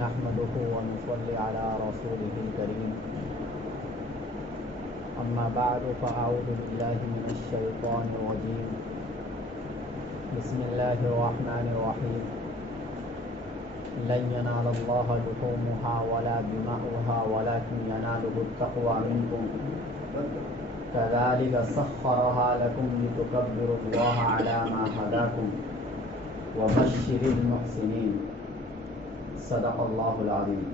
نحمده ونصلي على رسوله الكريم أما بعد فأعوذ بالله من الشيطان الرجيم بسم الله الرحمن الرحيم لن ينال الله لحومها ولا دماؤها ولكن يناله التقوى منكم كذلك سخرها لكم لتكبروا الله على ما هداكم وبشر المحسنين صدق اللہ العظیم.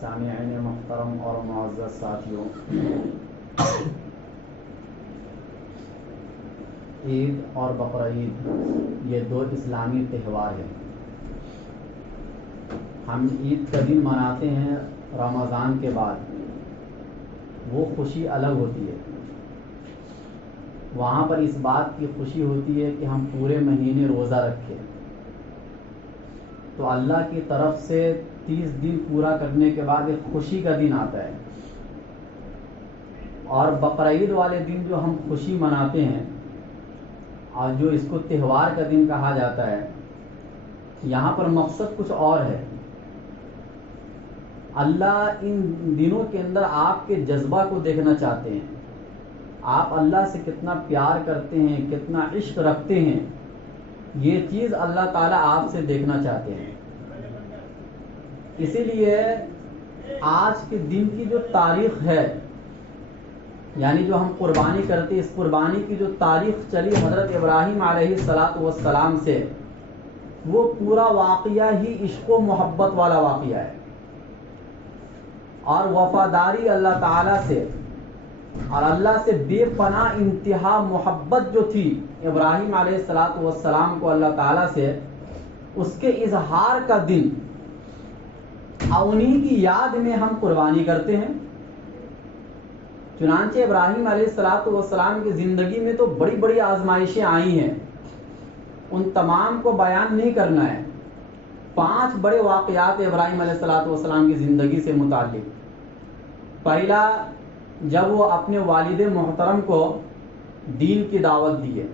سامعین محترم اور معزز ساتھیوں، عید اور بقرعید یہ دو اسلامی تہوار ہیں. ہم عید کا دن مناتے ہیں رمضان کے بعد، وہ خوشی الگ ہوتی ہے. وہاں پر اس بات کی خوشی ہوتی ہے کہ ہم پورے مہینے روزہ رکھیں، تو اللہ کی طرف سے 30 دن پورا کرنے کے بعد ایک خوشی کا دن آتا ہے. اور بقرعید والے دن جو ہم خوشی مناتے ہیں اور جو اس کو تہوار کا دن کہا جاتا ہے، یہاں پر مقصد کچھ اور ہے. اللہ ان دنوں کے اندر آپ کے جذبہ کو دیکھنا چاہتے ہیں. آپ اللہ سے کتنا پیار کرتے ہیں، کتنا عشق رکھتے ہیں، یہ چیز اللہ تعالیٰ آپ سے دیکھنا چاہتے ہیں. اسی لیے آج کے دن کی جو تاریخ ہے، یعنی جو ہم قربانی کرتے ہیں، اس قربانی کی جو تاریخ چلی حضرت ابراہیم علیہ السلام سے، وہ پورا واقعہ ہی عشق و محبت والا واقعہ ہے. اور وفاداری اللہ تعالیٰ سے اور اللہ سے بے پناہ انتہا محبت جو تھی ابراہیم علیہ السلام کو اللہ تعالیٰ سے، اس کے اظہار کا دن، انہی کی یاد میں ہم قربانی کرتے ہیں. چنانچہ ابراہیم علیہ السلام کی زندگی میں تو بڑی بڑی آزمائشیں آئی ہیں، ان تمام کو بیان نہیں کرنا ہے. 5 بڑے واقعات ابراہیم علیہ السلام کی زندگی سے متعلق. پہلا، جب وہ اپنے والد محترم کو دین کی دعوت دیے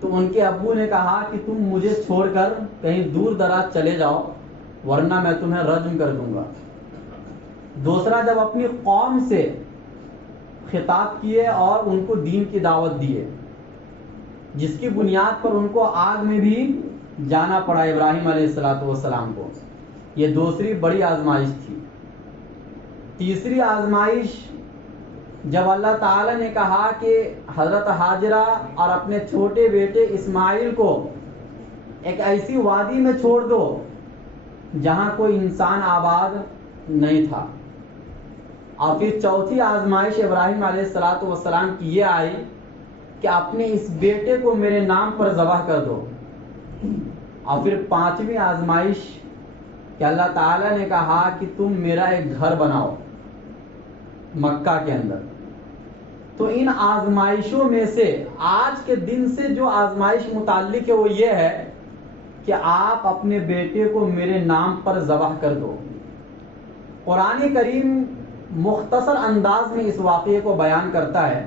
تو ان کے ابو نے کہا کہ تم مجھے چھوڑ کر کہیں دور دراز چلے جاؤ ورنہ میں تمہیں رجم کر دوں گا. دوسرا، جب اپنی قوم سے خطاب کیے اور ان کو دین کی دعوت دیے، جس کی بنیاد پر ان کو آگ میں بھی جانا پڑا ابراہیم علیہ السلام کو. یہ دوسری بڑی آزمائش تھی. تیسری آزمائش، جب اللہ تعالیٰ نے کہا کہ حضرت حاجرہ اور اپنے چھوٹے بیٹے اسماعیل کو ایک ایسی وادی میں چھوڑ دو جہاں کوئی انسان آباد نہیں تھا. اور پھر چوتھی آزمائش ابراہیم علیہ السلام کی یہ آئی کہ اپنے اس بیٹے کو میرے نام پر ذبح کر دو. اور پھر 5ویں آزمائش کہ اللہ تعالیٰ نے کہا کہ تم میرا ایک گھر بناؤ مکہ کے اندر. تو ان آزمائشوں میں سے آج کے دن سے جو آزمائش متعلق ہے وہ یہ ہے کہ آپ اپنے بیٹے کو میرے نام پر ذبح کر دو. قرآن کریم مختصر انداز میں اس واقعے کو بیان کرتا ہے،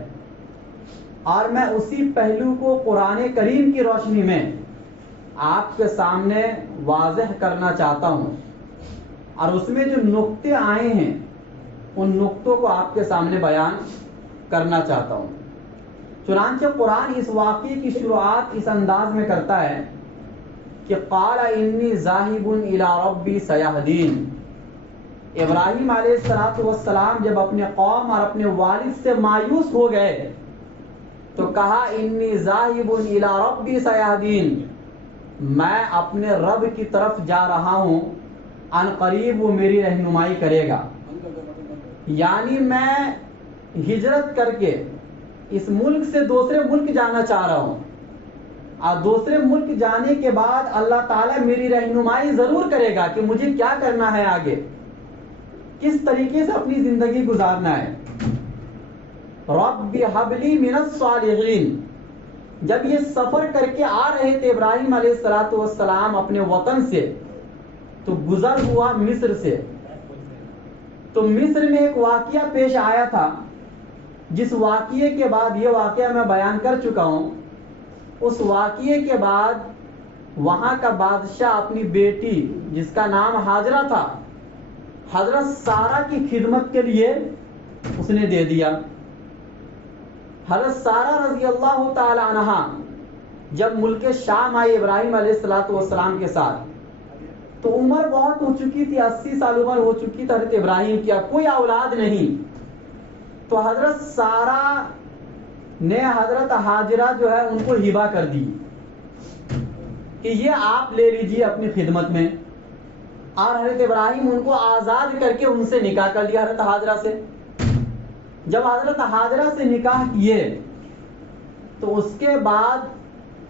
اور میں اسی پہلو کو قرآن کریم کی روشنی میں آپ کے سامنے واضح کرنا چاہتا ہوں، اور اس میں جو نقطے آئے ہیں ان نقطوں کو آپ کے سامنے بیان کرنا چاہتا ہوں. چنانچہ قرآن اس واقعے کی شروعات اس انداز میں کرتا ہے کہ قال انی ذاہب الی ربی سیہدین. ابراہیم علیہ السلام جب اپنے قوم اور اپنے والد سے مایوس ہو گئے تو کہا انی ذاہب الی ربی سیہدین، میں اپنے رب کی طرف جا رہا ہوں، ان قریب وہ میری رہنمائی کرے گا. یعنی میں ہجرت کر کے اس ملک سے دوسرے ملک جانا چاہ رہا ہوں، اور دوسرے ملک جانے کے بعد اللہ تعالیٰ میری رہنمائی ضرور کرے گا کہ مجھے کیا کرنا ہے، آگے کس طریقے سے اپنی زندگی گزارنا ہے. رب ہب لی من الصالحین. جب یہ سفر کر کے آ رہے تھے ابراہیم علیہ السلام اپنے وطن سے، تو گزر ہوا مصر سے. تو مصر میں ایک واقعہ پیش آیا تھا، جس واقعے کے بعد، یہ واقعہ میں بیان کر چکا ہوں، اس واقعے کے بعد وہاں کا بادشاہ اپنی بیٹی جس کا نام ہاجرہ تھا، حضرت سارہ کی خدمت کے لیے اس نے دے دیا۔ حضرت سارہ رضی اللہ تعالی عنہ جب ملک شام آئی ابراہیم علیہ السلام کے ساتھ، تو عمر بہت ہو چکی تھی، 80 سال عمر ہو چکی تھی حضرت ابراہیم کی، اب کوئی اولاد نہیں۔ تو حضرت سارہ نے حضرت ہاجرہ جو ہے ان کو ہبہ کر دی کہ یہ آپ لے لیجئے اپنی خدمت میں، اور حضرت ابراہیم ان کو آزاد کر کے ان سے نکاح کر لیا حضرت ہاجرہ سے۔ جب حضرت ہاجرہ سے نکاح کیے تو اس کے بعد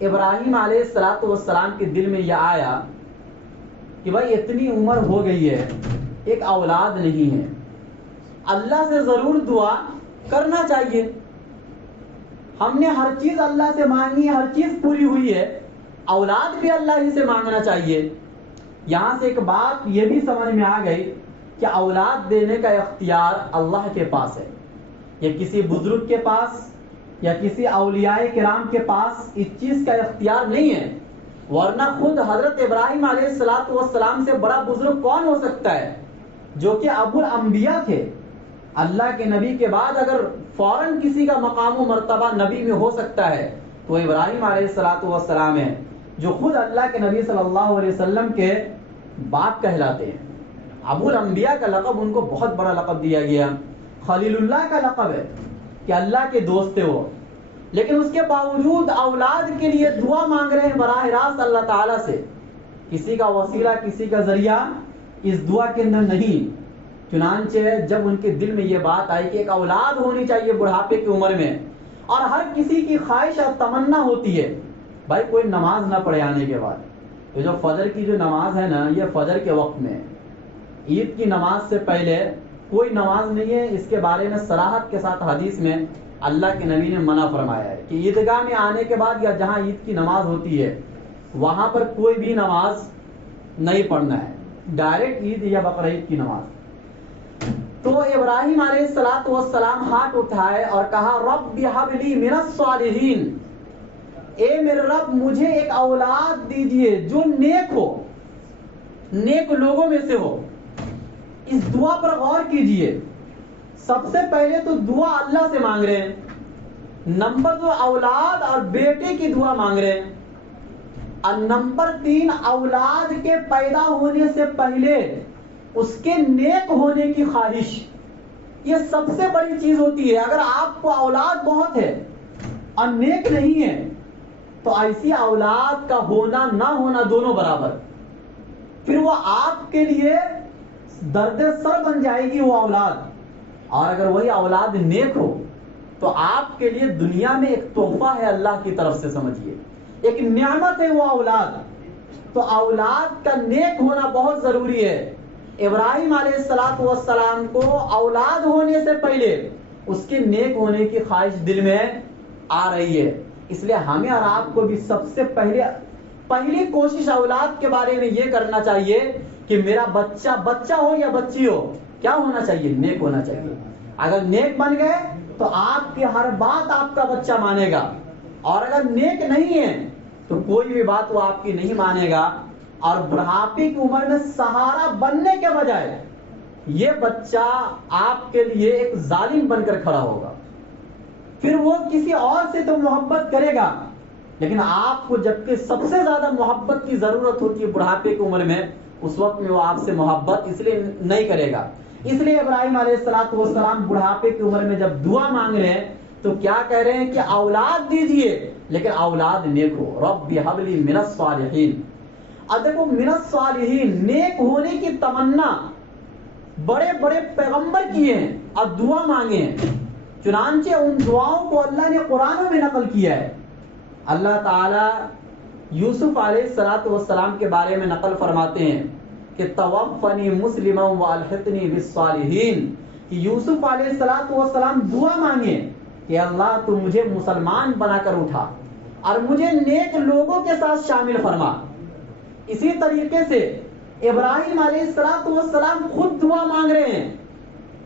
ابراہیم علیہ السلام کے دل میں یہ آیا کہ بھائی اتنی عمر ہو گئی ہے، ایک اولاد نہیں ہے، اللہ سے ضرور دعا کرنا چاہیے۔ ہم نے ہر چیز اللہ سے مانگی ہے، ہر چیز پوری ہوئی ہے، اولاد بھی اللہ ہی سے مانگنا چاہیے۔ یہاں سے ایک بات یہ بھی سمجھ میں آ گئی کہ اولاد دینے کا اختیار اللہ کے پاس ہے، یہ کسی بزرگ کے پاس یا کسی اولیاء کرام کے پاس اس چیز کا اختیار نہیں ہے، ورنہ خود حضرت ابراہیم علیہ السلام سے بڑا بزرگ کون ہو سکتا ہے، جو کہ ابو الانبیاء تھے۔ اللہ کے نبی کے بعد اگر فوراً کسی کا مقام و مرتبہ نبی میں ہو سکتا ہے تو ابراہیم علیہ السلام ہے، جو خود اللہ کے نبی صلی اللہ علیہ وسلم کے باپ کہلاتے ہیں۔ ابو الانبیاء کا لقب ان کو بہت بڑا لقب دیا گیا، خلیل اللہ کا لقب ہے کہ اللہ کے دوست تھے وہ، لیکن اس کے باوجود اولاد کے لیے دعا مانگ رہے ہیں براہ راست اللہ تعالیٰ سے، کسی کا وسیلہ کسی کا ذریعہ اس دعا کے اندر نہیں۔ چنانچہ جب ان کے دل میں یہ بات آئی کہ ایک اولاد ہونی چاہیے بڑھاپے کی عمر میں، اور ہر کسی کی خواہش اور تمنا ہوتی ہے بھائی کوئی نماز نہ پڑھے آنے کے بعد، یہ جو فجر کی جو نماز ہے نا، یہ فجر کے وقت میں، عید کی نماز سے پہلے کوئی نماز نہیں ہے۔ اس کے بارے میں صراحت کے ساتھ حدیث میں اللہ کے نبی نے منع فرمایا ہے کہ عیدگاہ میں آنے کے بعد یا جہاں عید کی نماز ہوتی ہے وہاں پر کوئی بھی نماز نہیں پڑھنا ہے، ڈائریکٹ عید یا بقرعید کی نماز۔ تو ابراہیم علیہ السلام ہاتھ اٹھائے اور کہا رب ہب لی من الصالحین، اے میرے رب مجھے ایک اولاد دیجئے جو نیک ہو، نیک لوگوں میں سے ہو۔ اس دعا پر غور کیجئے، سب سے پہلے تو دعا اللہ سے مانگ رہے ہیں، نمبر 2 اولاد اور بیٹے کی دعا مانگ رہے ہیں، اور نمبر 3 اولاد کے پیدا ہونے سے پہلے اس کے نیک ہونے کی خواہش۔ یہ سب سے بڑی چیز ہوتی ہے۔ اگر آپ کو اولاد بہت ہے اور نیک نہیں ہے تو ایسی اولاد کا ہونا نہ ہونا دونوں برابر، پھر وہ آپ کے لیے درد سر بن جائے گی وہ اولاد، اور اگر وہی اولاد نیک ہو تو آپ کے لیے دنیا میں ایک تحفہ ہے اللہ کی طرف سے، سمجھیے ایک نعمت ہے وہ اولاد۔ تو اولاد کا نیک ہونا بہت ضروری ہے۔ ابراہیم علیہ السلام کو اولاد ہونے سے پہلے اس کے نیک ہونے کی خواہش دل میں آ رہی ہے، اس لیے ہمیں اور آپ کو بھی سب سے پہلی کوشش اولاد کے بارے میں یہ کرنا چاہیے کہ میرا بچہ ہو یا بچی ہو، کیا ہونا چاہیے؟ نیک ہونا چاہیے۔ اگر نیک بن گئے تو آپ کی ہر بات آپ کا بچہ مانے گا، اور اگر نیک نہیں ہے تو کوئی بھی بات وہ آپ کی نہیں مانے گا، اور بڑھاپے کی عمر میں سہارا بننے کے بجائے یہ بچہ آپ کے لیے ایک ظالم بن کر کھڑا ہوگا۔ پھر وہ کسی اور سے تو محبت کرے گا، لیکن آپ کو جبکہ سب سے زیادہ محبت کی ضرورت ہوتی ہے بڑھاپے کی عمر میں، اس وقت میں وہ آپ سے محبت اس لیے نہیں کرے گا۔ اس لیے ابراہیم علیہ السلام بڑھاپے کی عمر میں جب دعا مانگ رہے ہیں تو کیا کہہ رہے ہیں کہ اولاد دیجئے، لیکن اولاد نیک ہو، رب ہب لی من الصالحین۔ اب دیکھو من الصالحین، نیک ہونے کی تمنا بڑے بڑے پیغمبر کیے ہیں اور دعا مانگے ہیں، چنانچہ ان دعاؤں کو اللہ نے قرآن میں نقل کیا ہے۔ اللہ تعالیٰ یوسف علیہ السلام کے بارے میں نقل فرماتے ہیں کہ توفنی مسلما والحقنی بالصالحین، کہ یوسف علیہ السلام دعا مانگے کہ اللہ تو مجھے مسلمان بنا کر اٹھا اور مجھے نیک لوگوں کے ساتھ شامل فرما۔ اسی طریقے سے ابراہیم علیہ السلام خود دعا مانگ رہے ہیں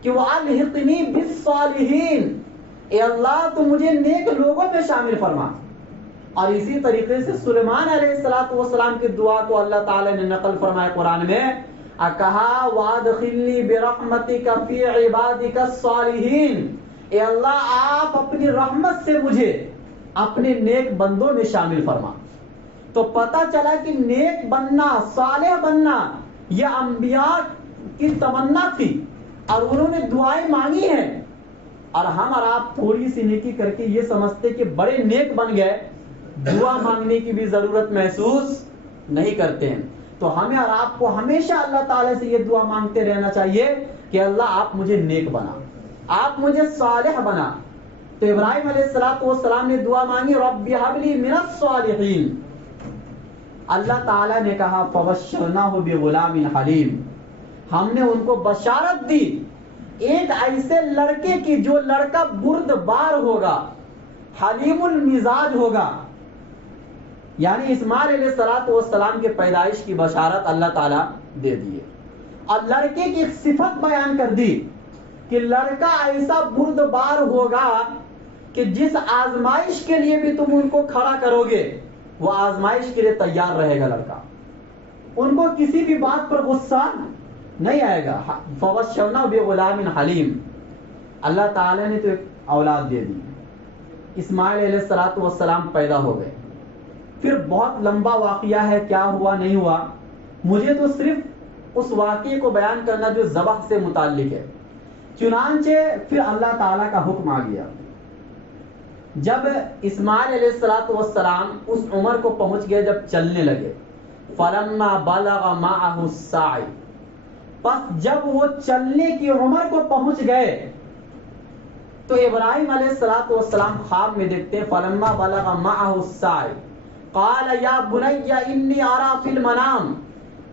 کہ اور اسی طریقے سے سلیمان علیہ السلام کی دعا کو اللہ تعالی نے نقل فرمایا قرآن میں، کہا وادخلنی برحمتک فی عبادک الصالحین، اے اللہ آپ اپنی رحمت سے مجھے اپنے نیک بندوں میں شامل فرما۔ تو پتہ چلا کہ نیک بننا، صالح بننا یہ انبیاء کی تمنا تھی اور انہوں نے دعائیں مانگی ہیں، اور ہم اور آپ تھوڑی سی نیکی کر کے یہ سمجھتے کہ بڑے نیک بن گئے، دعا مانگنے کی بھی ضرورت محسوس نہیں کرتے ہیں۔ تو ہمیں اور آپ کو ہمیشہ اللہ تعالیٰ سے یہ دعا مانگتے رہنا چاہیے کہ اللہ آپ مجھے نیک بنا، آپ مجھے صالح بنا۔ تو ابراہیم علیہ السلام نے دعا مانگی رب ہب لی من الصالحین، اللہ تعالیٰ نے کہا فبشرناہ بغلام حلیم، ہم نے ان کو بشارت دی ایک ایسے لڑکے کی جو لڑکا بردبار ہوگا، حلیم المزاج ہوگا۔ یعنی اسماعیل علیہ السلام کے پیدائش کی بشارت اللہ تعالیٰ دے دیے، اور لڑکے کی ایک صفت بیان کر دی کہ لڑکا ایسا بردبار ہوگا کہ جس آزمائش کے لیے بھی تم ان کو کھڑا کرو گے وہ آزمائش کے لیے تیار رہے گا لڑکا، ان کو کسی بھی بات پر غصہ نہیں آئے گا۔ فبشرناہ بغلام حلیم، اللہ تعالیٰ نے تو ایک اولاد دے دی، اسماعیل علیہ السلام پیدا ہو گئے۔ پھر بہت لمبا واقعہ ہے، کیا ہوا نہیں ہوا، مجھے تو صرف اس واقعے کو بیان کرنا جو ذبح سے متعلق ہے۔ چنانچہ پھر اللہ تعالیٰ کا حکم آ گیا، جب اسماعیل علیہ السلام اس عمر کو پہنچ گئے جب چلنے لگے، فلما بلغ معه السعی، پس جب وہ چلنے کی عمر کو پہنچ گئے تو ابراہیم علیہ السلام خواب میں دیکھتے ہیں فلما بلغ معه السعی قال یا بنی انی ارى فی المنام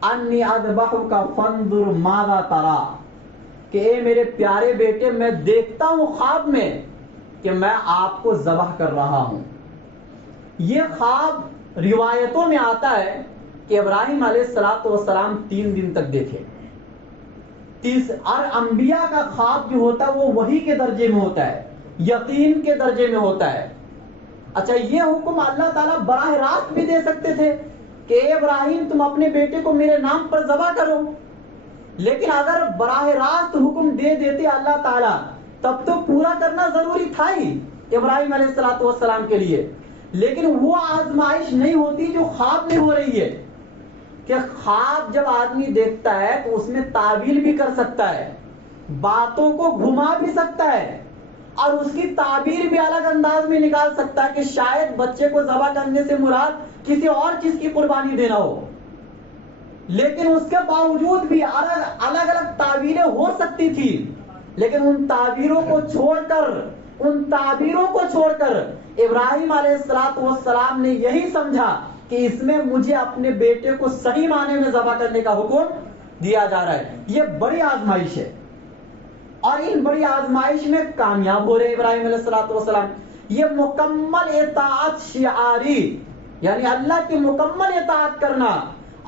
انی اذبحک فانظر ماذا ترى، کہ اے میرے پیارے بیٹے میں دیکھتا ہوں خواب میں کہ میں آپ کو ذبح کر رہا ہوں۔ یہ خواب روایتوں میں آتا ہے کہ ابراہیم علیہ السلام 3 دن تک دیکھے، اور انبیاء کا خواب جو ہوتا ہے وہ وحی کے درجے میں ہوتا ہے، یقین کے درجے میں ہوتا ہے۔ اچھا، یہ حکم اللہ تعالیٰ براہ راست بھی دے سکتے تھے کہ اے ابراہیم تم اپنے بیٹے کو میرے نام پر ذبح کرو، لیکن اگر براہ راست حکم دے دیتے اللہ تعالیٰ تب تو پورا کرنا ضروری تھا ہی ابراہیم علیہ السلام کے لیے، لیکن وہ آزمائش نہیں ہوتی جو خواب میں ہو رہی ہے، کہ خواب جب آدمی دیکھتا ہے تو اس میں تعبیر بھی کر سکتا ہے، باتوں کو گھما بھی سکتا ہے، اور اس کی تعبیر بھی الگ انداز میں نکال سکتا ہے کہ شاید بچے کو ذبح کرنے سے مراد کسی اور چیز کی قربانی دینا ہو، لیکن اس کے باوجود بھی الگ الگ تعبیریں ہو سکتی تھی، لیکن ان تعبیروں کو چھوڑ کر ابراہیم علیہ السلام نے یہی سمجھا کہ اس میں مجھے اپنے بیٹے کو صحیح معنی میں ذبح کرنے کا حکم دیا جا رہا ہے۔ یہ بڑی آزمائش ہے، اور ان بڑی آزمائش میں کامیاب ہو رہے ابراہیم علیہ السلام۔ یہ مکمل اطاعت شعاری، یعنی اللہ کی مکمل اطاعت کرنا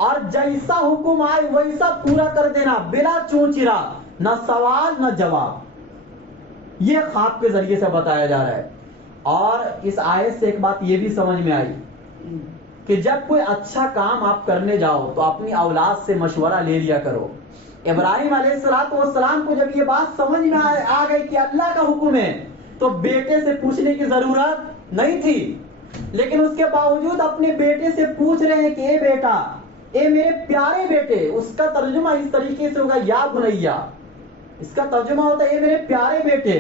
اور جیسا حکم آئے ویسا پورا کر دینا بلا چونچرا، نہ سوال نہ جواب، یہ خواب کے ذریعے سے بتایا جا رہا ہے۔ اور اس آیت سے ایک بات یہ بھی سمجھ میں آئی کہ جب کوئی اچھا کام آپ کرنے جاؤ تو اپنی اولاد سے مشورہ لے لیا کرو۔ ابراہیم علیہ السلام کو جب یہ بات سمجھ میں آ گئی کہ اللہ کا حکم ہے تو بیٹے سے پوچھنے کی ضرورت نہیں تھی، لیکن اس کے باوجود اپنے بیٹے سے پوچھ رہے ہیں کہ اے بیٹا، اے میرے پیارے بیٹے۔ اس کا ترجمہ اس طریقے سے ہوگا یا بنیا، اس کا ترجمہ ہوتا ہے اے میرے پیارے بیٹے،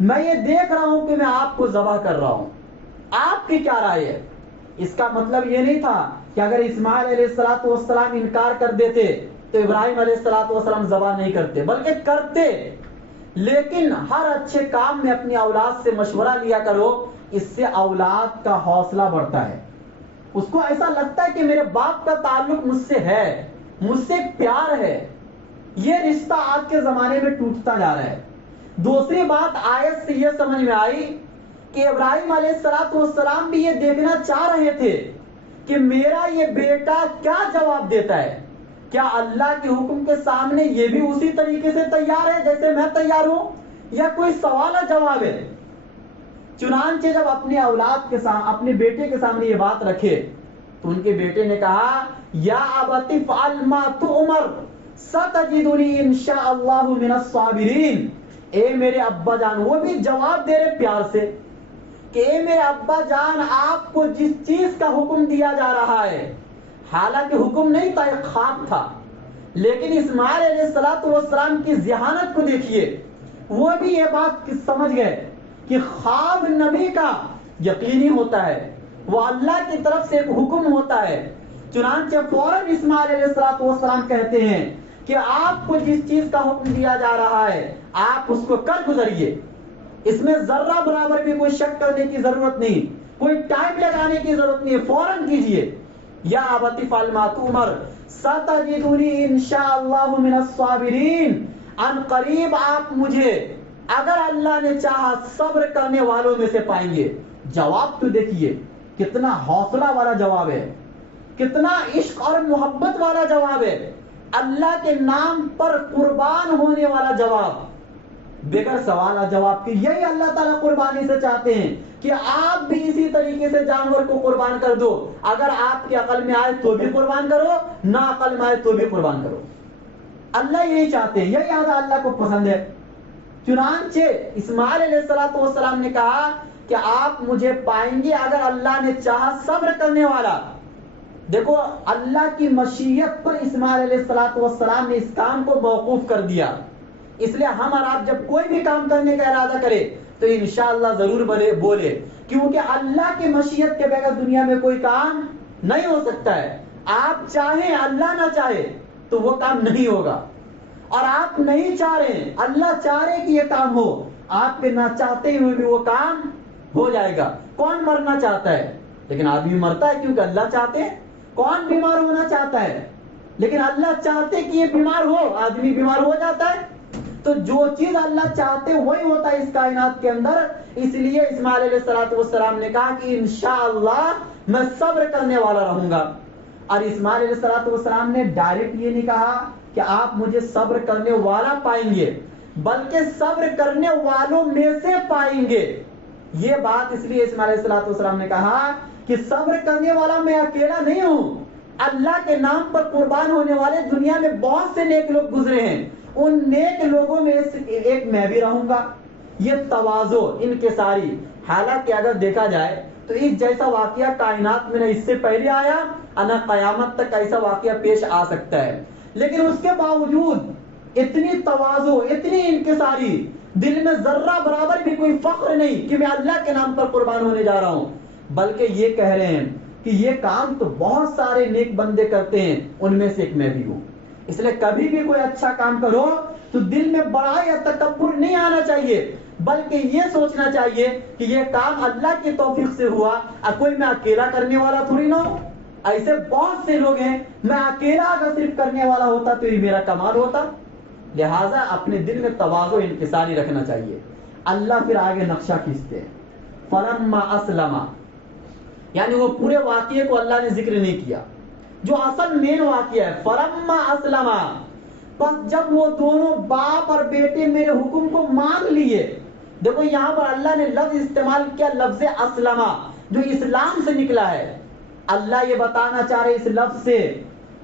میں یہ دیکھ رہا ہوں کہ میں آپ کو ذبح کر رہا ہوں، آپ کی کیا رائے ہے؟ اس کا مطلب یہ نہیں تھا کہ اگر اسماعیل علیہ السلام انکار کر دیتے تو ابراہیم علیہ السلام ذبح نہیں کرتے، بلکہ کرتے، لیکن ہر اچھے کام میں اپنی اولاد سے مشورہ لیا کرو، اس سے اولاد کا حوصلہ بڑھتا ہے، اس کو ایسا لگتا ہے کہ میرے باپ کا تعلق مجھ سے ہے، مجھ سے پیار ہے۔ یہ رشتہ آج کے زمانے میں ٹوٹتا جا رہا ہے۔ دوسری بات آیت سے یہ سمجھ میں آئی کہ ابراہیم علیہ السلام بھی یہ دیکھنا چاہ رہے تھے کہ میرا یہ بیٹا کیا جواب دیتا ہے، کیا اللہ کے حکم کے سامنے یہ بھی اسی طریقے سے تیار ہے جیسے میں تیار ہوں، یا کوئی سوال ہے جواب ہے؟ چنانچہ جب اپنے اولاد کے سامنے اپنے بیٹے کے سامنے یہ بات رکھے تو ان کے بیٹے نے کہا یا ابت افعل ما تؤمر ستجدنی انشاء اللہ من الصابرین. اے میرے ابا جان، وہ بھی جواب دے رہے پیار سے کہ اے میرے ابا جان، آپ کو جس چیز کا حکم دیا جا رہا ہے، حالانکہ حکم نہیں تھا، ایک خواب تھا، لیکن اسماعیل علیہ الصلوۃ والسلام کی ذہانت کو دیکھیے، وہ بھی یہ بات سمجھ گئے کہ خواب نبی کا یقینی ہوتا ہے، وہ اللہ کی طرف سے ایک حکم ہوتا ہے. چنانچہ فوراً اسماعیل علیہ الصلوۃ والسلام کہتے ہیں کہ آپ کو جس چیز کا حکم دیا جا رہا ہے آپ اس کو کر گزریے، اس میں ذرہ برابر بھی کوئی شک کرنے کی ضرورت نہیں، کوئی ٹائم لگانے کی ضرورت نہیں ہے، فوراً کیجئے. یا ابت افعل ما تؤمر ستجدنی انشاء اللہ من الصابرین. ان قریب آپ مجھے اگر اللہ نے چاہا صبر کرنے والوں میں سے پائیں گے. جواب تو دیکھیے کتنا حوصلہ والا جواب ہے، کتنا عشق اور محبت والا جواب ہے، اللہ کے نام پر قربان ہونے والا جواب، بغیر سوال جواب کے. یہی اللہ تعالیٰ قربانی سے چاہتے ہیں کہ آپ بھی اسی طریقے سے جانور کو قربان کر دو، اگر آپ کی عقل میں آئے تو بھی قربان کرو، نہ عقل میں آئے تو بھی قربان کرو. اللہ یہی چاہتے ہیں، یہی اللہ کو پسند ہے. چنانچہ اسماعیل علیہ الصلوۃ والسلام نے کہا کہ آپ مجھے پائیں گے اگر اللہ نے چاہا صبر کرنے والا. دیکھو اللہ کی مشیت پر اسماعیل علیہ الصلوۃ والسلام نے اس کام کو موقوف کر دیا. اس لیے ہم اور آپ جب کوئی بھی کام کرنے کا ارادہ کرے تو انشاءاللہ ضرور بولے، کیونکہ اللہ کی مشیت کے بغیر دنیا میں کوئی کام نہیں ہو سکتا ہے. آپ چاہیں اللہ نہ چاہے تو وہ کام نہیں ہوگا، اور آپ نہیں چاہ رہے ہیں، اللہ چاہ رہے کہ یہ کام ہو، آپ کے نہ چاہتے ہوئے بھی وہ کام ہو جائے گا. کون مرنا چاہتا ہے؟ لیکن آدمی مرتا ہے کیونکہ اللہ چاہتے ہیں. کون بیمار ہونا چاہتا ہے؟ لیکن اللہ چاہتے کہ یہ بیمار ہو، آدمی بیمار ہو جاتا ہے. تو جو چیز اللہ چاہتے وہی ہوتا ہے اس کائنات کے اندر. اس لیے اسماعیل علیہ الصلوۃ والسلام نے کہا کہ انشاءاللہ میں صبر کرنے والا رہوں گا. اور اسماعیل علیہ الصلوۃ والسلام نے ڈائریکٹ یہ نہیں کہا کہ آپ مجھے صبر کرنے والا پائیں گے، بلکہ صبر کرنے والوں میں سے پائیں گے. یہ بات اس لیے اسماعیل علیہ الصلوۃ والسلام نے کہا کہ صبر کرنے والا میں اکیلا نہیں ہوں، اللہ کے نام پر قربان ہونے والے دنیا میں بہت سے نیک لوگ گزرے ہیں، ان نیک لوگوں میں ایک میں بھی رہوں گا. یہ تواضع، انکساری. حالانکہ اگر دیکھا جائے تو اس جیسا واقعہ کائنات میں نہ اس سے پہلے آیا اور نہ قیامت تک ایسا واقعہ پیش آ سکتا ہے، لیکن اس کے باوجود اتنی تواضع، اتنی انکساری، دل میں ذرہ برابر بھی کوئی فخر نہیں کہ میں اللہ کے نام پر قربان ہونے جا رہا ہوں، بلکہ یہ کہہ رہے ہیں کہ یہ کام تو بہت سارے نیک بندے کرتے ہیں، ان میں سے ایک میں بھی ہوں. اس لیے کبھی بھی کوئی اچھا کام کرو تو دل میں بڑائی یا تکبر نہیں آنا چاہیے، بلکہ یہ سوچنا چاہیے کہ یہ کام اللہ کی توفیق سے ہوا، کوئی میں اکیلا کرنے والا تھوڑی نہ ہو. ایسے بہت سے لوگ ہیں، میں اکیلا اگر صرف کرنے والا ہوتا تو یہ میرا کمال ہوتا. لہٰذا اپنے دل میں تواضع، انکساری رکھنا چاہیے. اللہ پھر آگے نقشہ کھینچتے ہیں. فلما اسلم، یعنی وہ پورے واقعے کو اللہ نے ذکر نہیں کیا، جو اصل مین واقعہ ہے. فلما اسلم، پس جب وہ دونوں باپ اور بیٹے میرے حکم کو مان لیے. دیکھو یہاں پر اللہ نے لفظ استعمال کیا، لفظ اسلم، جو اسلام سے نکلا ہے. اللہ یہ بتانا چاہ رہے اس لفظ سے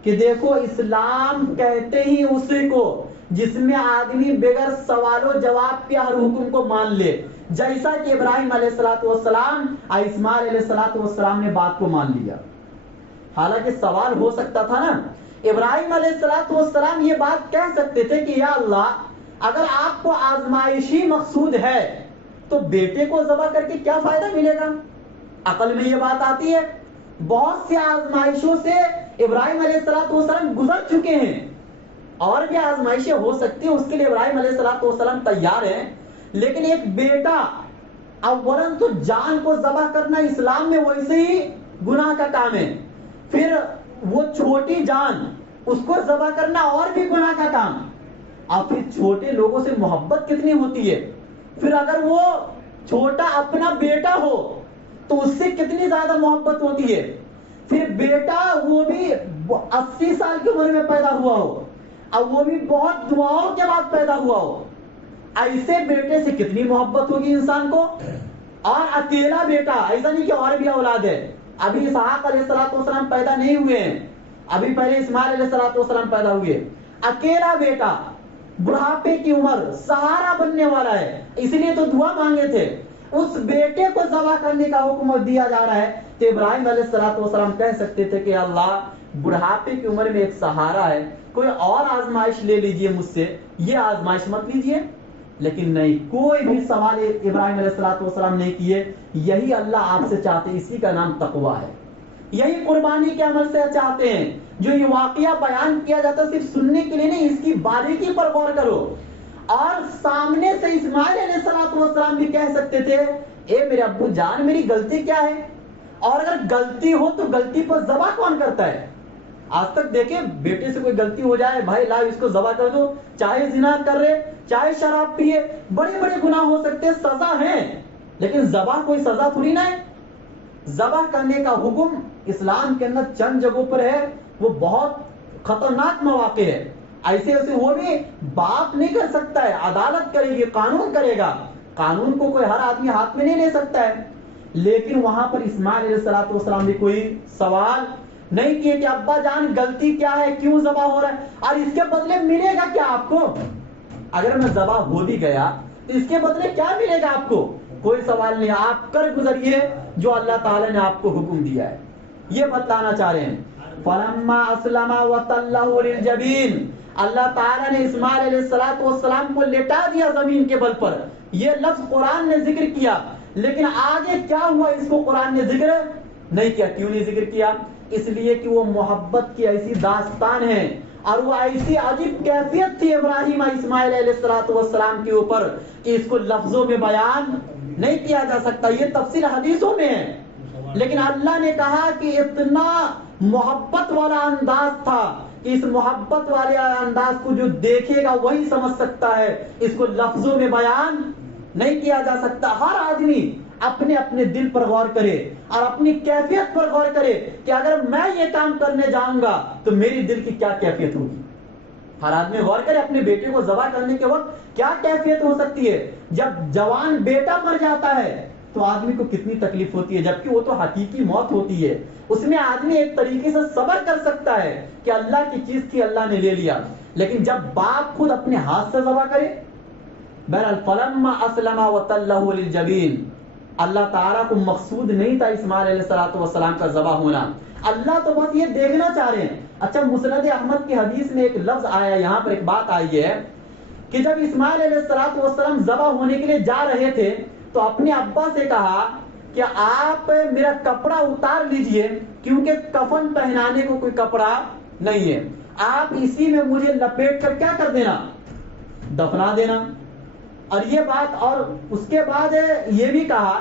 کہ دیکھو اسلام کہتے ہی اسی کو جس میں آدمی بغیر سوال و جواب کے ہر حکم کو مان لے، جیسا کہ ابراہیم علیہ الصلوۃ والسلام اور اسماعیل علیہ الصلوۃ والسلام نے بات کو مان لیا. حالانکہ سوال ہو سکتا تھا نا، ابراہیم علیہ الصلوۃ والسلام یہ بات کہہ سکتے تھے کہ یا اللہ اگر آپ کو آزمائشی مقصود ہے تو بیٹے کو ذبح کر کے کیا فائدہ ملے گا. عقل میں یہ بات آتی ہے. بہت سی آزمائشوں سے ابراہیم علیہ الصلوۃ والسلام گزر چکے ہیں، اور بھی آزمائشیں ہو سکتی ہیں، اس کے لیے ابراہیم علیہ الصلوۃ والسلام تیار ہیں. لیکن ایک بیٹا، اولاً تو جان کو ذبح کرنا اسلام میں ویسے ہی گناہ کا کام ہے، پھر وہ چھوٹی جان اس کو ذبح کرنا اور بھی گناہ کا کام. اور پھر چھوٹے لوگوں سے محبت کتنی ہوتی ہے، پھر اگر وہ چھوٹا اپنا بیٹا ہو تو اس سے کتنی زیادہ محبت ہوتی ہے. پھر بیٹا وہ بھی 80 سال کی عمر میں پیدا ہوا ہو، اب وہ بھی بہت دعاؤں کے بعد پیدا ہوا ہو، ایسے بیٹے سے کتنی محبت ہوگی انسان کو. اور اکیلا بیٹا، ایسا نہیں کہ اور بھی اولاد ہے، ابھی اسحاق علیہ السلام پیدا نہیں ہوئے ہیں، ابھی پہلے اسماعیل علیہ السلام پیدا ہوئے، اکیلا بیٹا، بڑھاپے کی عمر، سہارا بننے والا ہے، اس لیے تو دعا مانگے تھے، اس بیٹے کو ذبح کرنے کا حکم دیا جا رہا ہے، تو ابراہیم علیہ السلام کہہ سکتے تھے کہ اللہ بڑھاپے کی عمر میں ایک سہارا ہے، کوئی اور آزمائش لے لیجئے مجھ سے، یہ آزمائش مت لیجئے، لیکن نہیں، کوئی بھی سوال ابراہیم علیہ السلام نہیں کیے، یہی اللہ آپ سے چاہتے، اسی کا نام تقویٰ ہے، یہی قربانی کے عمل سے چاہتے ہیں، جو یہ واقعہ بیان کیا جاتا ہے صرف سننے کے لیے نہیں، اس کی باریکی پر غور کرو، اور سامنے سے اسماعیل علیہ السلام بھی کہہ سکتے تھے اے میرے ابو جان میری غلطی کیا ہے، اور اگر غلطی ہو تو غلطی پر ذبح کون کرتا ہے؟ آج تک دیکھیں بیٹے سے کوئی غلطی ہو جائے، بھائی لاؤ اس کو ذبح کر دو، چاہے زنا کر رہے، چاہے شراب پیے، بڑے بڑے گناہ ہو سکتے ہیں، سزا ہے، لیکن ذبح کوئی سزا تھوڑی نہ ہے۔ ذبح کرنے کا حکم اسلام کے اندر چند جگہوں پر ہے، وہ بہت خطرناک مواقع ہے، ایسے ایسے وہ بھی باپ نہیں کر سکتا ہے، عدالت کرے گی، قانون کرے گا، قانون کو کوئی ہر آدمی ہاتھ میں نہیں لے سکتا ہے، لیکن وہاں پر اسماعیل علیہ السلام بھی کوئی سوال نہیں کیے کہ ابا جان غلطی کیا ہے، کیوں ذبح ہو رہا ہے، اور اس کے بدلے ملے گا کیا آپ کو؟ اگر میں ذبح ہو بھی گیا تو اس کے بدلے کیا ملے گا آپ کو؟ کوئی سوال نہیں، آپ کر گزریے جو اللہ تعالی نے آپ کو حکم دیا ہے، یہ بتلانا چاہ رہے ہیں۔ فلما اسلم وتلہ للجبین، اللہ تعالیٰ نے اسماعیل علیہ السلام کو لٹا دیا زمین کے بل پر، یہ لفظ قرآن نے ذکر کیا، لیکن آگے کیا ہوا اس کو قرآن نے ذکر نہیں کیا۔ کیوں نہیں ذکر کیا؟ اس لیے کہ وہ محبت کی ایسی داستان ہے، اور وہ ایسی عجیب کیفیت تھی ابراہیم اسماعیل علیہ السلام کے اوپر کہ اس کو لفظوں میں بیان نہیں کیا جا سکتا، یہ تفصیل حدیثوں میں ہے، لیکن اللہ نے کہا کہ اتنا محبت والا انداز تھا کہ اس محبت والے انداز کو جو دیکھے گا وہی سمجھ سکتا ہے، اس کو لفظوں میں بیان نہیں کیا جا سکتا۔ ہر آدمی اپنے اپنے دل پر غور کرے اور اپنی کیفیت پر غور کرے کہ اگر میں یہ کام کرنے جاؤں گا تو میری دل کی کیا کیفیت ہوگی۔ ہر آدمی غور کرے اپنے بیٹے کو ذبح کرنے کے وقت کیا کیفیت ہو سکتی ہے۔ جب جوان بیٹا مر جاتا ہے تو آدمی کو کتنی تکلیف ہوتی ہے، جبکہ وہ تو حقیقی موت ہوتی ہے، اس میں آدمی ایک طریقے سے صبر کر سکتا ہے کہ اللہ کی چیز تھی اللہ نے لے لیا، لیکن جب باپ خود اپنے ہاتھ سے ذبح کرے۔ بہرحال فلما اسلم وتلہ للجبین، اللہ تعالیٰ کو مقصود نہیں تھا اسماعیل علیہ السلام کا ذبح ہونا، اللہ تو بس یہ دیکھنا چاہ رہے ہیں۔ اچھا، مسند احمد کی حدیث میں ایک لفظ آیا، یہاں پر ایک بات آئی ہے کہ جب اسماعیل علیہ السلام ذبح ہونے کے لیے جا رہے تھے تو اپنے ابا سے کہا کہ آپ میرا کپڑا اتار لیجئے، کیونکہ کفن پہنانے کو کوئی کپڑا نہیں ہے، آپ اسی میں مجھے لپیٹ کر کیا کر دینا، دفنا دینا۔ اور یہ بات، اور اس کے بعد یہ بھی کہا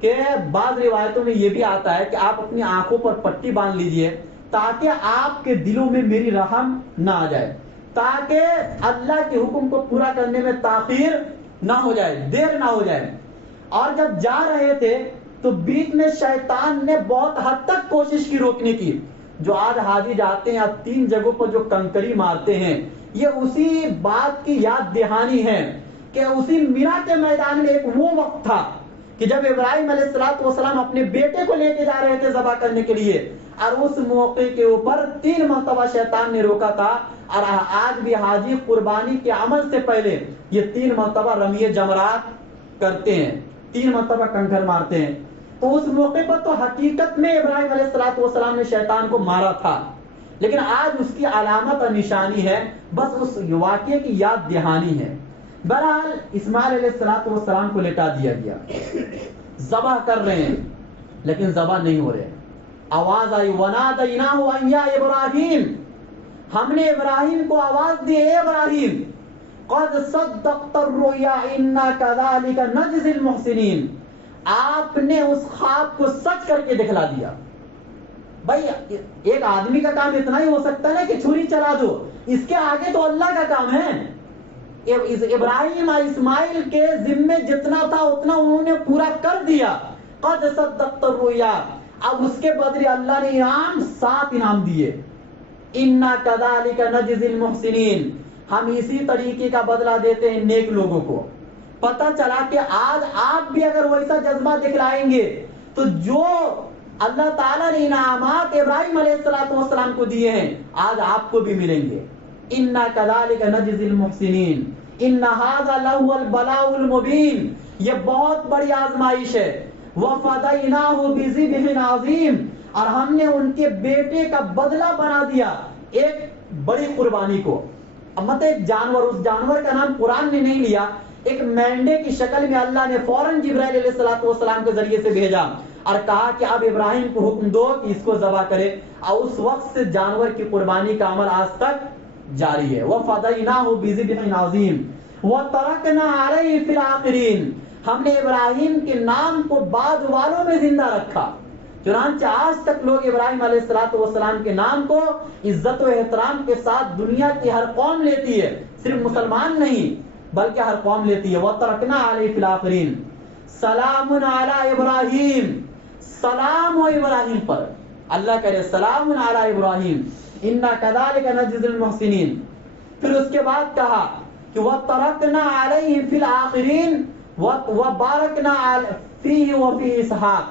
کہ بعض روایتوں میں یہ بھی آتا ہے کہ آپ اپنی آنکھوں پر پٹی باندھ لیجئے تاکہ آپ کے دلوں میں میری رحم نہ آ جائے، تاکہ اللہ کے حکم کو پورا کرنے میں تاخیر نہ ہو جائے، دیر نہ ہو جائے۔ اور جب جا رہے تھے تو بیچ میں شیطان نے بہت حد تک کوشش کی روکنے کی، جو آج حاجی جاتے ہیں، اب 3 جگہوں پر جو کنکری مارتے ہیں، یہ اسی بات کی یاد دہانی ہے کہ اسی مینا کے میدان میں ایک وہ وقت تھا کہ جب ابراہیم علیہ السلام اپنے بیٹے کو لے کے جا رہے تھے ذبح کرنے کے لیے، اور اس موقع کے اوپر 3 مرتبہ شیطان نے روکا تھا، اور آج بھی حاجی قربانی کے عمل سے پہلے یہ 3 مرتبہ رمی جمرات کرتے ہیں، 3 مرتبہ کنکر مارتے ہیں۔ تو اس موقع پر تو حقیقت میں ابراہیم علیہ السلام نے شیطان کو مارا تھا، لیکن آج اس کی علامت اور نشانی ہے، بس اس واقعے کی یاد دہانی ہے۔ بہرحال اسماعیل علیہ السلام کو لٹا دیا گیا، ذبح کر رہے ہیں لیکن ذبح نہیں ہو رہے۔ آواز آئی وَنَادَيْنَاهُ أَن يَا إِبْرَاهِيمُ، ہم نے ابراہیم کو آواز دی، اے ابراہیم قَدْ صَدَّقْتَ الرُّؤْيَا إِنَّا كَذَلِكَ نَجْزِي الْمُحْسِنِينَ، آپ نے اس خواب کو سچ کر کے دکھلا دیا۔ بھائی ایک آدمی کا کام اتنا ہی ہو سکتا ہے کہ چھری چلا دو، اس کے آگے تو اللہ کا کام ہے۔ ابراہیم اور اسماعیل کے ذمے جتنا تھا اتنا انہوں نے پورا کر دیا۔ قد صدقت الرؤیا، اب اس کے بدلے اللہ نے 7 انعام دیے۔ انا کذالک نجزی المحسنین، ہم اسی طریقے کا بدلہ دیتے ہیں نیک لوگوں کو۔ پتہ چلا کہ آج آپ بھی اگر ویسا جذبہ دکھلائیں گے تو جو اللہ تعالیٰ نے انعامات ابراہیم علیہ السلام کو دیے ہیں آج آپ کو بھی ملیں گے. اِنَّا كَذَلِكَ نَجْزِي الْمُحْسِنِينَ اِنَّ هَذَا لَهُوَ الْبَلَاءُ الْمُبِينُ. یہ بہت بڑی آزمائش ہے. وَفَدَيْنَاهُ بِذِبْحٍ عَظِيمٍ. اور ہم نے ان کے بیٹے کا بدلہ بنا دیا ایک بڑی قربانی کو. مطلب ایک جانور، اس جانور کا نام قرآن نے نہیں لیا، ایک مینڈے کی شکل میں اللہ نے فوراً جبرائیل علیہ السلام کے ذریعے سے بھیجا اور کہا کہ اب ابراہیم کو حکم دو کہ اس کو ذبح کرے. اور اس وقت سے جانور کی قربانی کا عمل آج تک جاری ہے. وَفَدَيْنَاهُ بِذِبْحٍ عَظِيمٍ وَتَرَكْنَا عَلَيْهِ فِي الْآخِرِينَ. ہم نے ابراہیم کے نام کو بعد والوں میں زندہ رکھا. چنانچہ آج تک لوگ ابراہیم علیہ السلام کے نام کو عزت و احترام کے ساتھ دنیا کی ہر قوم لیتی ہے، صرف مسلمان نہیں بلکہ ہر قوم لیتی ہے. وَتَرَكْنَا عَلَيْهِ فِي الْآخِرِينَ. سلام علی ابراہیم. سلام ہو ابراہیم پر. اللہ کرے سلام علی ابراہیم. اِنَّا كَذَلِكَ نَجْزِي الْمُحْسِنِينَ. پھر اس کے بعد کہا کہ وَتَرَكْنَا عَلَيْهِ فِي الْآخِرِينَ وَبَارَكْنَا فِيهِ وَفِي إِسْحَاقَ.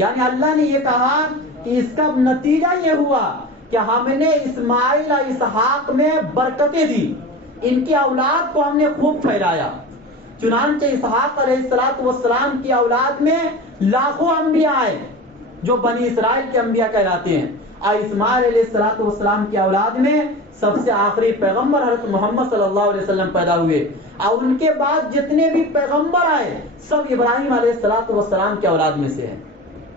یعنی اللہ نے یہ کہا کہ اس کا نتیجہ یہ ہوا کہ ہم نے اسماعیل اور اسحاق میں برکتیں دی، ان کی اولاد کو ہم نے خوب پھیلایا. چنانچہ اسحاق علیہ السلام کی اولاد میں لاکھوں انبیاء آئے جو بنی اسرائیل کے انبیاء کہلاتے ہیں، اور اسماعیل علیہ السلام کی اولاد میں سب سے آخری پیغمبر حضرت محمد صلی اللہ علیہ وسلم پیدا ہوئے، اور ان کے بعد جتنے بھی پیغمبر آئے سب ابراہیم علیہ السلام کی اولاد میں سے ہیں.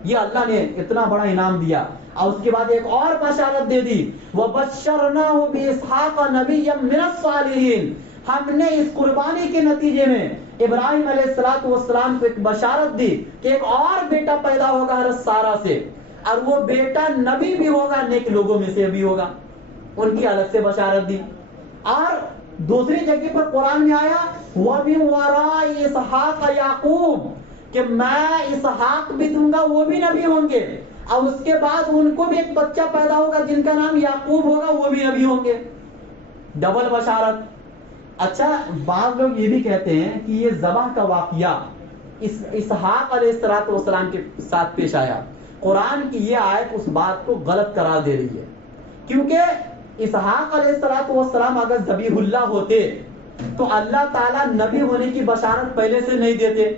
یہ اللہ نے اتنا بڑا انعام دیا. اور اس کے بعد ایک اور بشارت دے دی، وَبَشَّرْنَاهُ بِإِسْحَاقَ نَبِيًّا مِّنَ الصَّالِحِينَ. ہم نے اس قربانی کے نتیجے میں ابراہیم علیہ السلام کو ایک بشارت دی کہ ایک اور بیٹا پیدا ہوگا حضرت سارہ سے، اور وہ بیٹا نبی بھی ہوگا، نیک لوگوں میں سے بھی ہوگا. ان کی الگ سے بشارت دی. اور دوسری جگہ پر قرآن میں آیا وَمِن وَرَاءِ إِسْحَاقَ يَعْقُوبَ، کہ میں اسحاق بھی دوں گا، وہ بھی نبی ہوں گے، اور اس کے بعد ان کو بھی ایک بچہ پیدا ہوگا جن کا نام یعقوب ہوگا، وہ بھی نبی ہوں گے. ڈبل بشارت. اچھا، بعض لوگ یہ بھی کہتے ہیں کہ یہ ذبح کا واقعہ اسحاق علیہ السلام کے ساتھ پیش آیا. قرآن کی یہ آیت اس بات کو غلط قرار دے رہی ہے، کیونکہ اسحاق علیہ السلام اگر ذبیح اللہ ہوتے تو اللہ تعالیٰ نبی ہونے کی بشارت پہلے سے نہیں دیتے،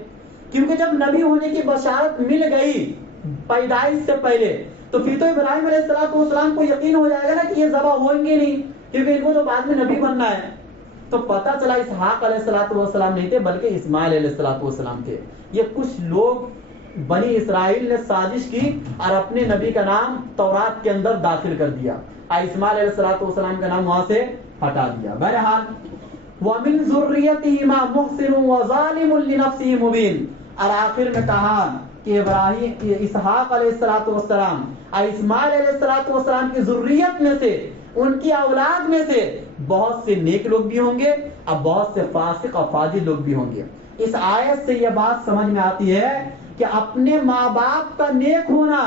کیونکہ جب نبی ہونے کی بشارت مل گئی پیدائش سے پہلے تو پھر تو ابراہیم علیہ السلام کو یقین ہو جائے گا نا کہ یہ ذبح ہوئیں گے نہیں، کیونکہ ان کو تو بعد میں نبی بننا ہے. تو پتہ چلا اسحاق علیہ السلام نہیں تھے بلکہ اسماعیل علیہ السلام تھے. یہ کچھ لوگ بنی اسرائیل نے سازش کی اور اپنے نبی کا نام تورات کے اندر داخل کر دیا اور اسماعیل علیہ السلام کا نام وہاں سے ہٹا دیا. بہرحال وَمِن ذُرِّيَّتِهِمَا مُحْسِنٌ وَظَالِمٌ لِنَفْسِهِ مُبِينٌ. اور آخر میں کہا کہ اسحاق علیہ السلام اور اسماعیل علیہ السلام کی ذریت میں سے، ان کی اولاد میں سے بہت سے نیک لوگ بھی ہوں گے اور بہت سے فاسق اور فاجر لوگ بھی ہوں گے. اس آیت سے یہ بات سمجھ میں آتی ہے کہ اپنے ماں باپ کا نیک ہونا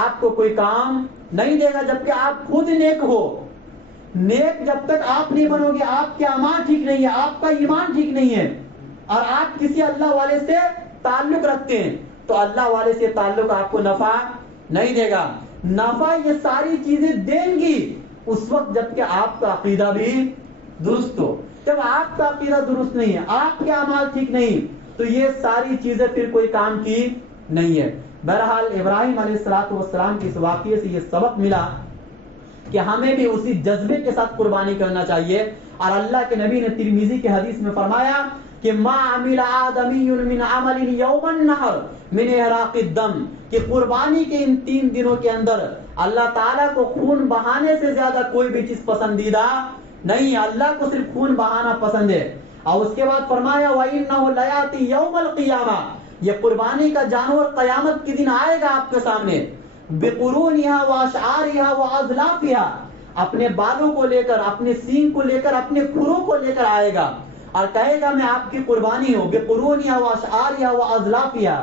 آپ کو کوئی کام نہیں دے گا جبکہ آپ خود نیک ہو. نیک جب تک آپ نہیں بنو گے، آپ کے اعمال ٹھیک نہیں ہے، آپ کا ایمان ٹھیک نہیں ہے، اور آپ کسی اللہ والے سے تعلق رکھتے ہیں تو اللہ والے سے تعلق آپ کو نفع نہیں دے گا. نفع یہ ساری چیزیں دیں گی اس وقت جب کہ آپ کا عقیدہ بھی درست ہو. جب آپ کا عقیدہ درست نہیں ہے، آپ کے اعمال ٹھیک نہیں، تو یہ ساری چیزیں پھر کوئی کام کی نہیں ہے. بہرحال ابراہیم علیہ السلام کے اس واقعے سے یہ سبق ملا کہ ہمیں بھی اسی جذبے کے ساتھ قربانی کرنا چاہیے. اور اللہ کے نبی نے ترمذی کے حدیث میں فرمایا کہ ما عمل آدمی من عمل یوم النحر من احراق الدم، کہ قربانی کے ان 3 دنوں کے اندر اللہ تعالیٰ کو خون بہانے سے زیادہ کوئی بھی چیز پسندیدہ نہیں ہے. اللہ کو صرف خون بہانا پسند ہے. اور اس کے بعد فرمایا وَإِنَّهُ لَيَأْتِي يَوْمَ الْقِيَامَةِ، یہ قربانی کا جانور قیامت کے دن آئے گا آپ کے سامنے، بِقُرُونِهَا وَأَشْعَارِهَا وَأَظْلَافِهَا، اپنے بالوں کو لے کر، اپنے سینگ کو لے کر، اپنے کھروں کو لے کر آئے گا اور کہے گا میں آپ کی قربانی ہوں، بِقُرُونِهَا وَأَشْعَارِهَا وَأَظْلَافِهَا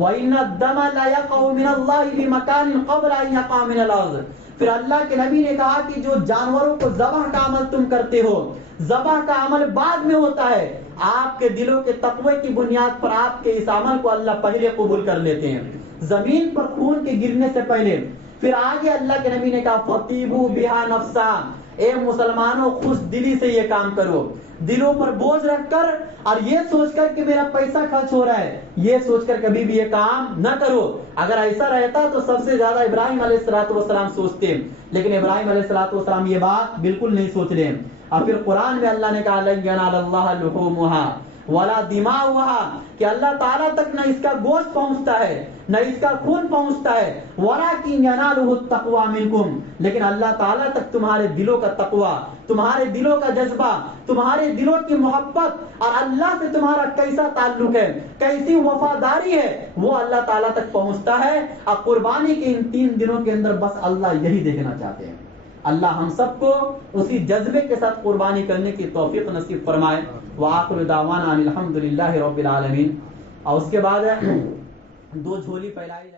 وَإِنَّ الدَّمَ لَيَقَعُ مِنَ اللَّهِ بِمَكَانٍ قَبْلَ أَن يَقَعَ مِنَ الْأَرْضِ پھر اللہ کے نبی نے کہا کہ جو جانوروں کو ذبح کا عمل تم کرتے ہو، ذبح کا عمل بعد میں ہوتا ہے، آپ کے دلوں کے تقوی کی بنیاد پر آپ کے اس عمل کو اللہ پہلے قبول کر لیتے ہیں، زمین پر خون کے گرنے سے پہلے۔ پھر آگے اللہ کے نبی نے کہا فَطِيبُوا بِهَا نَفْسًا، اے مسلمانوں خوش دلی سے یہ کام کرو، دلوں پر بوجھ رکھ کر اور یہ سوچ کر کہ میرا پیسہ خرچ ہو رہا ہے، یہ سوچ کر کبھی بھی یہ کام نہ کرو۔ اگر ایسا رہتا تو سب سے زیادہ ابراہیم علیہ السلام سوچتے، لیکن ابراہیم علیہ السلام یہ بات بالکل نہیں سوچ رہے۔ اور پھر قرآن میں اللہ نے کہا لَن يَنَالَ اللَّهَ لُحُومُهَا وَلَا دِمَاؤُهَا، کہ اللہ تعالیٰ تک نہ اس کا گوشت پہنچتا ہے نہ اس کا خون پہنچتا ہے، وَلَكِنْ يَنَالُهُ التَّقْوَى مِنْكُمْ، لیکن اللہ تعالیٰ تک تمہارے دلوں کا تقوی، تمہارے دلوں کا جذبہ، تمہارے دلوں کی محبت اور اللہ سے تمہارا کیسا تعلق ہے، کیسی وفاداری ہے، وہ اللہ تعالیٰ تک پہنچتا ہے۔ اور قربانی کے ان 3 دنوں کے اندر بس اللہ یہی دیکھنا چاہتے ہیں۔ اللہ ہم سب کو اسی جذبے کے ساتھ قربانی کرنے کی توفیق نصیب فرمائے۔ وآخر دعوانا ان الحمد للہ رب العالمین۔ اور اس کے بعد 2 جھولی پھیلائی